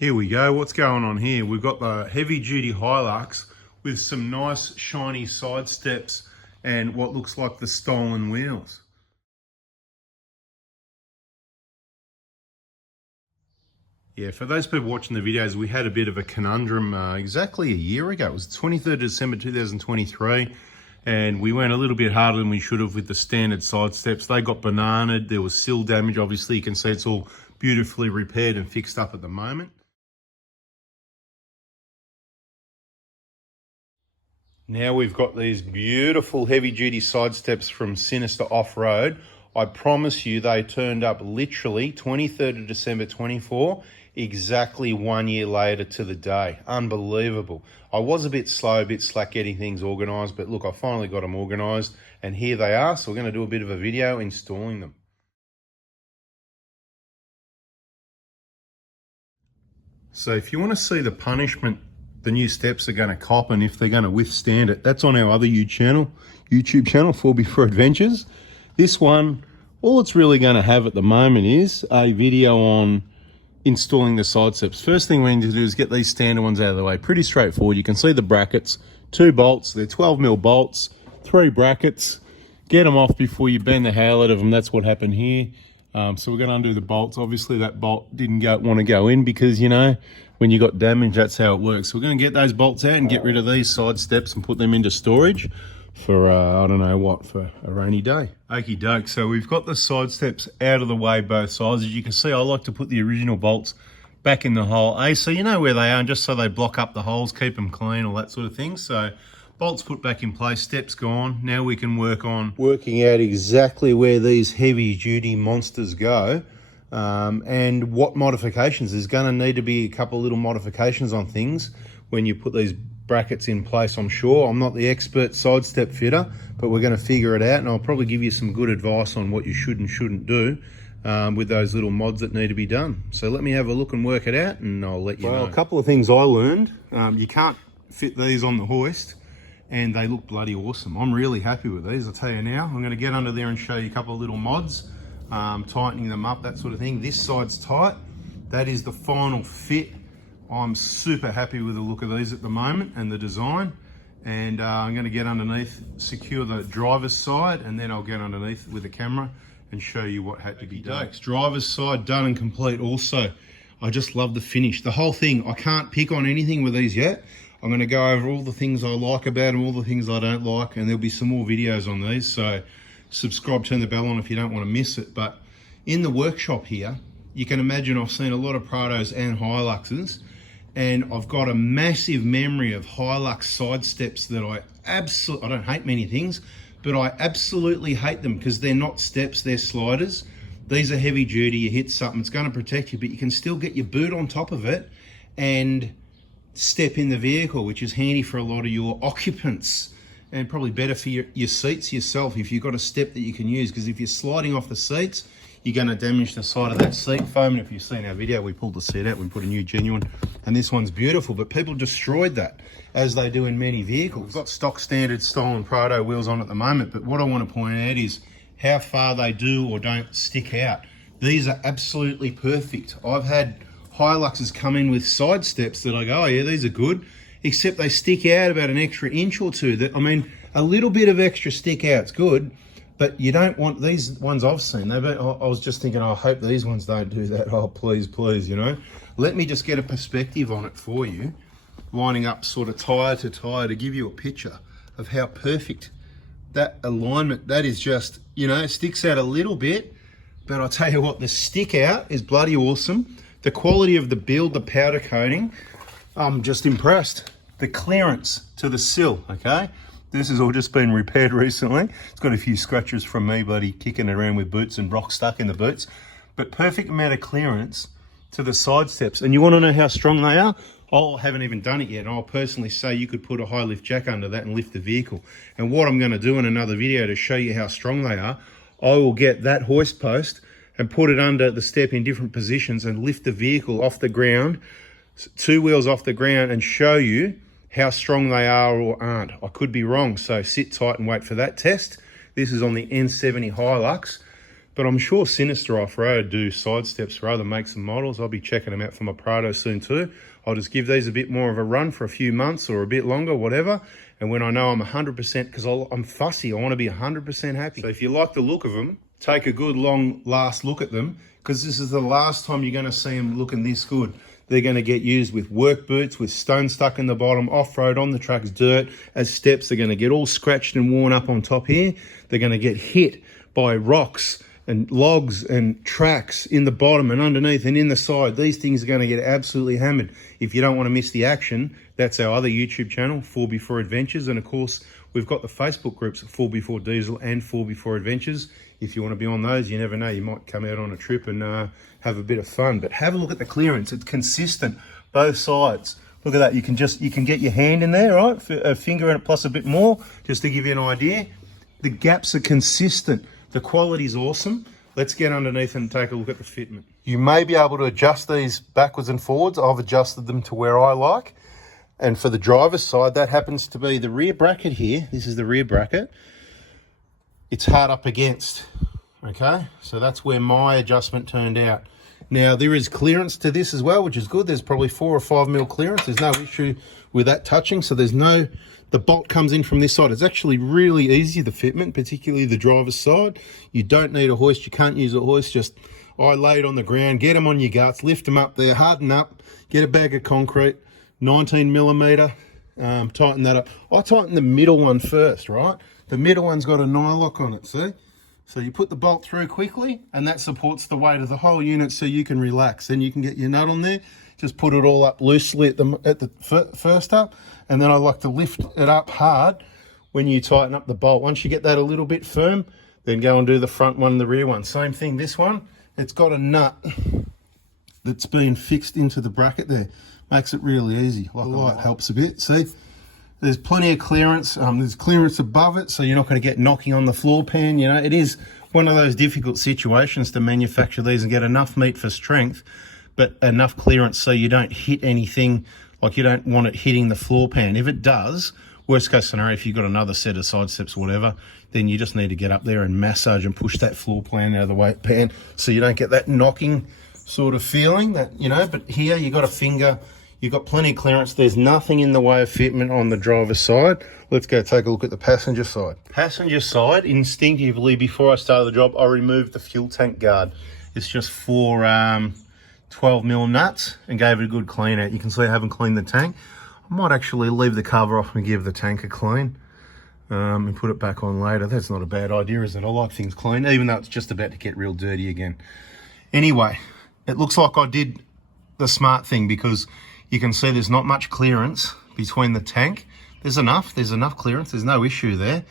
Here we go. What's going on here? We've got the heavy duty Hilux with some nice shiny side steps and what looks like the stolen wheels. Yeah, for those people watching the videos, we had a bit of a conundrum exactly a year ago. It was 23rd of December 2023, and we went a little bit harder than we should have with the standard side steps. They got bananaed. There was sill damage. Obviously, you can see it's all beautifully repaired and fixed up at the moment. Now we've got these beautiful heavy-duty side steps from SINISTER Off-Road. I promise you they turned up literally 23rd of December 24, exactly 1 year later to the day. Unbelievable. I was a bit slow, a bit slack getting things organised, but look, I finally got them organised, and here they are. So we're going to do a bit of a video installing them. So if you want to see the punishment the new steps are going to cop and if they're going to withstand it, that's on our other YouTube channel, 4B4 Adventures. This one, all it's really going to have at the moment is a video on installing the side steps. First thing we need to do is get these standard ones out of the way. Pretty straightforward. You can see the brackets, 2 bolts, they're 12mm bolts, 3 brackets. Get them off before you bend the hell out of them. That's what happened here. So we're going to undo the bolts. Obviously that bolt didn't want to go in because, you know, when you got damage, that's how it works. So we're going to get those bolts out and get rid of these side steps and put them into storage for, I don't know what, for a rainy day. Okie doke, so we've got the side steps out of the way both sides. As you can see, I like to put the original bolts back in the hole A, so you know where they are, just so they block up the holes, keep them clean, all that sort of thing. So bolts put back in place, steps gone. Now we can work on working out exactly where these heavy duty monsters go. And what modifications. There's going to need to be a couple of little modifications on things when you put these brackets in place, I'm sure. I'm not the expert side step fitter, but we're going to figure it out, and I'll probably give you some good advice on what you should and shouldn't do with those little mods that need to be done. So let me have a look and work it out, and I'll let you know. A couple of things I learned. You can't fit these on the hoist, and they look bloody awesome. I'm really happy with these, I'll tell you now. I'm going to get under there and show you a couple of little mods. Tightening them up, that sort of thing. This side's tight. That is the final fit. I'm super happy with the look of these at the moment and the design. And I'm going to get underneath, secure the driver's side, and then I'll get underneath with the camera and show you what had to be done. Driver's side done and complete also. I just love the finish. The whole thing, I can't pick on anything with these yet. I'm going to go over all the things I like about them, all the things I don't like, and there'll be some more videos on these. So subscribe, turn the bell on if you don't want to miss it. But in the workshop here, you can imagine I've seen a lot of Prados and Hiluxes, and I've got a massive memory of Hilux side steps that I don't hate many things, but I absolutely hate them because they're not steps, they're sliders. These are heavy duty, you hit something, it's going to protect you, but you can still get your boot on top of it and step in the vehicle, which is handy for a lot of your occupants. And probably better for your seats yourself if you've got a step that you can use, because if you're sliding off the seats, you're going to damage the side of that seat foam. And if you've seen our video, we pulled the seat out, we put a new genuine, and this one's beautiful, but people destroyed that, as they do in many vehicles. We've got stock standard stolen Prado wheels on at the moment, but what I want to point out is how far they do or don't stick out. These are absolutely perfect. I've had Hiluxes come in with side steps that I go, oh yeah, these are good, except they stick out about an extra inch or two. That, I mean, a little bit of extra stick out's good, but you don't want these ones I've seen. I was just thinking, oh, I hope these ones don't do that. Oh, please, please, you know. Let me just get a perspective on it for you, lining up sort of tire to tire to give you a picture of how perfect that alignment, that is just, you know, it sticks out a little bit, but I'll tell you what, the stick out is bloody awesome. The quality of the build, the powder coating, I'm just impressed. The clearance to the sill, okay? This has all just been repaired recently. It's got a few scratches from me, bloody kicking around with boots and rocks stuck in the boots. But perfect amount of clearance to the side steps. And you want to know how strong they are? I haven't even done it yet. And I'll personally say you could put a high lift jack under that and lift the vehicle. And what I'm going to do in another video to show you how strong they are, I will get that hoist post and put it under the step in different positions and lift the vehicle off the ground, 2 wheels off the ground, and show you how strong they are or aren't. I could be wrong, so sit tight and wait for that test. This is on the N70 Hilux, but I'm sure Sinister Off-Road do side steps for other makes and models. I'll be checking them out for my Prado soon too. I'll just give these a bit more of a run for a few months or a bit longer, whatever. And when I know I'm 100%, because I'm fussy, I want to be 100% happy. So if you like the look of them, take a good long last look at them, because this is the last time you're going to see them looking this good. They're going to get used with work boots, with stone stuck in the bottom, off-road, on the tracks, dirt, as steps. They're going to get all scratched and worn up on top here. They're going to get hit by rocks and logs and tracks in the bottom and underneath and in the side. These things are going to get absolutely hammered. If you don't want to miss the action, that's our other YouTube channel, 4x4 Adventures. And of course, we've got the Facebook groups, 4x4 Diesel and 4x4 Adventures. If you want to be on those, you never know, you might come out on a trip and have a bit of fun. But have a look at the clearance. It's consistent, both sides. Look at that. You can get your hand in there, right? A finger in it plus a bit more, just to give you an idea. The gaps are consistent. The quality's awesome. Let's get underneath and take a look at the fitment. You may be able to adjust these backwards and forwards. I've adjusted them to where I like. And for the driver's side, that happens to be the rear bracket here. This is the rear bracket. It's hard up against, okay? So that's where my adjustment turned out. Now, there is clearance to this as well, which is good. There's probably 4 or 5 mil clearance. There's no issue with that touching. So there's no, the bolt comes in from this side. It's actually really easy, the fitment, particularly the driver's side. You don't need a hoist. You can't use a hoist. Just, I lay it on the ground, get them on your guts, lift them up there, harden up, get a bag of concrete, 19 millimeter, tighten that up. I tighten the middle one first, right? The middle one's got a nylock on it, see? So you put the bolt through quickly, and that supports the weight of the whole unit so you can relax. Then you can get your nut on there, just put it all up loosely at the first up, and then I like to lift it up hard when you tighten up the bolt. Once you get that a little bit firm, then go and do the front one and the rear one. Same thing, this one, it's got a nut that's been fixed into the bracket there. Makes it really easy. The light helps a bit, see? There's plenty of clearance. There's clearance above it, so you're not going to get knocking on the floor pan. You know, it is one of those difficult situations to manufacture these and get enough meat for strength, but enough clearance so you don't hit anything, like you don't want it hitting the floor pan. If it does, worst case scenario, if you've got another set of side steps or whatever, then you just need to get up there and massage and push that floor pan out of the weight pan so you don't get that knocking sort of feeling that, you know. But here you got a finger. You've got plenty of clearance. There's nothing in the way of fitment on the driver's side. Let's go take a look at the passenger side. Passenger side, instinctively, before I started the job, I removed the fuel tank guard. It's just 4 12 mil nuts and gave it a good clean out. You can see I haven't cleaned the tank. I might actually leave the cover off and give the tank a clean and put it back on later. That's not a bad idea, is it? I like things clean, even though it's just about to get real dirty again. Anyway, it looks like I did the smart thing, because you can see there's not much clearance between the tank. There's enough clearance, there's no issue there.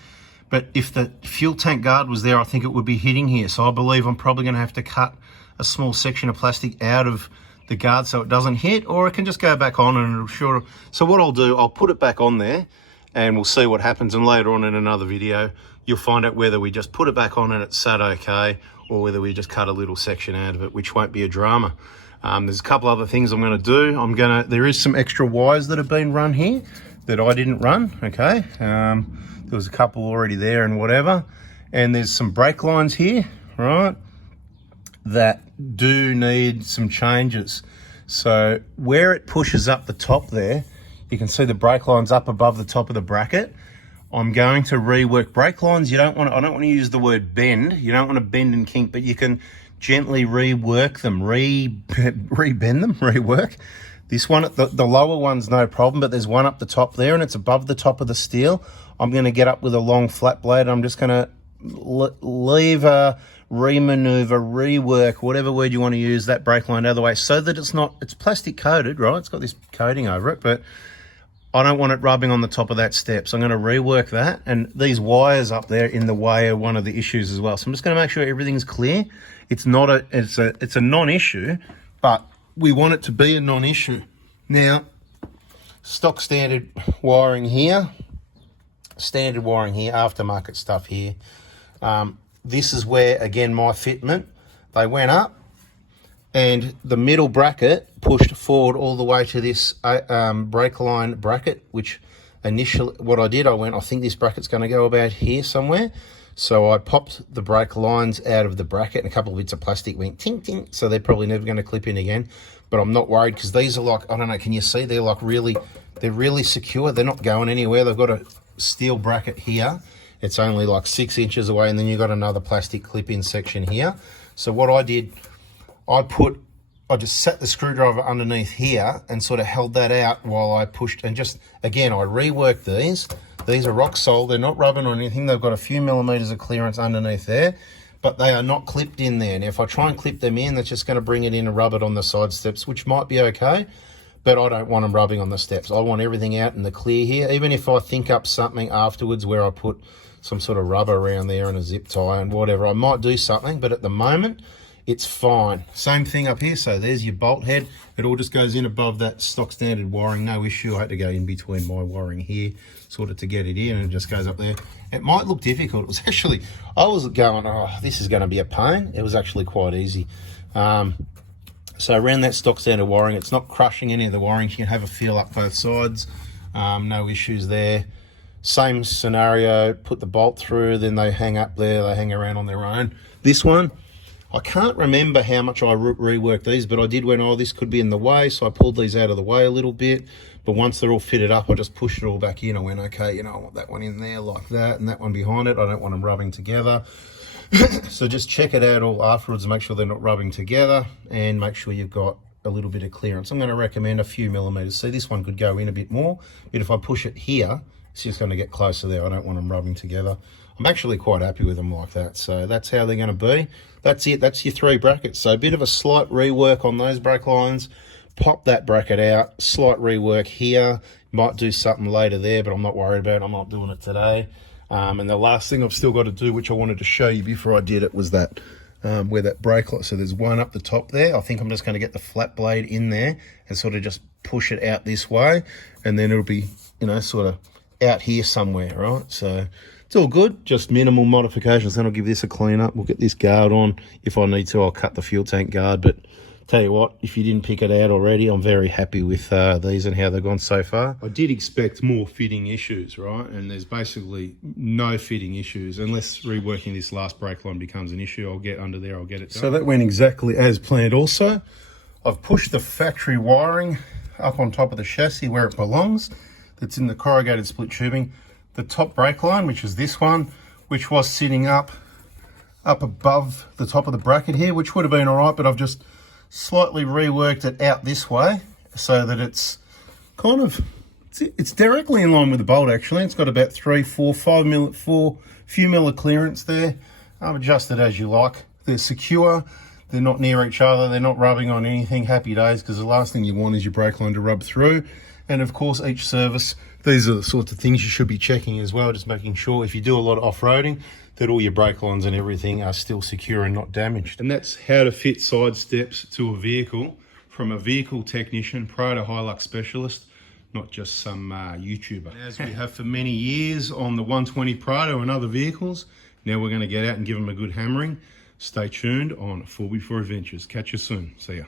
But if the fuel tank guard was there, I think it would be hitting here. So I believe I'm probably gonna have to cut a small section of plastic out of the guard so it doesn't hit, or it can just go back on and it'll sure. So what I'll do, I'll put it back on there and we'll see what happens. And later on in another video, you'll find out whether we just put it back on and it sat okay, or whether we just cut a little section out of it, which won't be a drama. There's a couple other things I'm going to do. There is some extra wires that have been run here that I didn't run, okay? There was a couple already there and whatever. And there's some brake lines here, right, that do need some changes. So where it pushes up the top there, you can see the brake lines up above the top of the bracket. I'm going to rework brake lines. I don't want to use the word bend. You don't want to bend and kink, but you can gently rework them, rebend them, rework. This one, the lower one's no problem, but there's one up the top there and it's above the top of the steel. I'm going to get up with a long flat blade. I'm just going to lever, remaneuver, rework, whatever word you want to use, that brake line out of the way so that it's plastic coated, right? It's got this coating over it, but I don't want it rubbing on the top of that step. So I'm going to rework that. And these wires up there in the way are one of the issues as well. So I'm just going to make sure everything's clear. It's a non-issue, but we want it to be a non-issue. Now, stock standard wiring here, aftermarket stuff here. This is where, again, my fitment, they went up and the middle bracket pushed forward all the way to this brake line bracket, which initially, what I did, I think this bracket's going to go about here somewhere. So I popped the brake lines out of the bracket, and a couple of bits of plastic went ting ting, so they're probably never going to clip in again. But I'm not worried, because these are like, I don't know, can you see? They're like they're really secure. They're not going anywhere. They've got a steel bracket here. It's only like 6 inches away, and then you've got another plastic clip-in section here. So what I did, I just sat the screwdriver underneath here and sort of held that out while I pushed, and just, again, I reworked these. These are rock solid, they're not rubbing on anything. They've got a few millimeters of clearance underneath there, but they are not clipped in there. Now, if I try and clip them in, that's just going to bring it in and rub it on the side steps, which might be okay, but I don't want them rubbing on the steps. I want everything out in the clear here. Even if I think up something afterwards where I put some sort of rubber around there and a zip tie and whatever, I might do something, but at the moment, it's fine. Same thing up here. So there's your bolt head. It all just goes in above that stock standard wiring. No issue. I had to go in between my wiring here sort of to get it in, and it just goes up there. It might look difficult. It was actually, I was going, oh, this is going to be a pain. It was actually quite easy. So around that stock standard wiring, it's not crushing any of the wiring. You can have a feel up both sides. No issues there. Same scenario, put the bolt through, then they hang up there, they hang around on their own. This one, I can't remember how much I reworked these, but I did when, oh, this could be in the way, so I pulled these out of the way a little bit. But once they're all fitted up, I just pushed it all back in. I went, okay, you know, I want that one in there like that, and that one behind it. I don't want them rubbing together. So just check it out all afterwards, make sure they're not rubbing together, and make sure you've got a little bit of clearance. I'm going to recommend a few millimeters. See, this one could go in a bit more, but if I push it here, it's just going to get closer there. I don't want them rubbing together. I'm actually quite happy with them like that. So that's how they're going to be. That's it. That's your 3 brackets. So a bit of a slight rework on those brake lines. Pop that bracket out. Slight rework here. Might do something later there, but I'm not worried about it. I'm not doing it today. And the last thing I've still got to do, which I wanted to show you before I did it, was that where that brake light. So there's one up the top there. I think I'm just going to get the flat blade in there and sort of just push it out this way, and then it'll be, you know, sort of out here somewhere, right? So it's all good, just minimal modifications. Then I'll give this a clean up. We'll get this guard on. If I need to, I'll cut the fuel tank guard. But tell you what, if you didn't pick it out already, I'm very happy with these and how they've gone so far. I did expect more fitting issues, right? And there's basically no fitting issues unless reworking this last brake line becomes an issue. I'll get under there, I'll get it done. So that went exactly as planned also. I've pushed the factory wiring up on top of the chassis where it belongs. That's in the corrugated split tubing. The top brake line, which is this one, which was sitting up above the top of the bracket here, which would have been all right, but I've just slightly reworked it out this way so that it's kind of, it's directly in line with the bolt actually. It's got about 3, 4, 5 mil, few mil of clearance there. Adjust it as you like. They're secure. They're not near each other. They're not rubbing on anything. Happy days, because the last thing you want is your brake line to rub through. And of course, each service, these are the sorts of things you should be checking as well, just making sure if you do a lot of off-roading, that all your brake lines and everything are still secure and not damaged. And that's how to fit side steps to a vehicle from a vehicle technician, pro to Hilux specialist, not just some YouTuber. As we have for many years on the 120 Prado and other vehicles, now we're going to get out and give them a good hammering. Stay tuned on 4x4 Adventures. Catch you soon. See ya.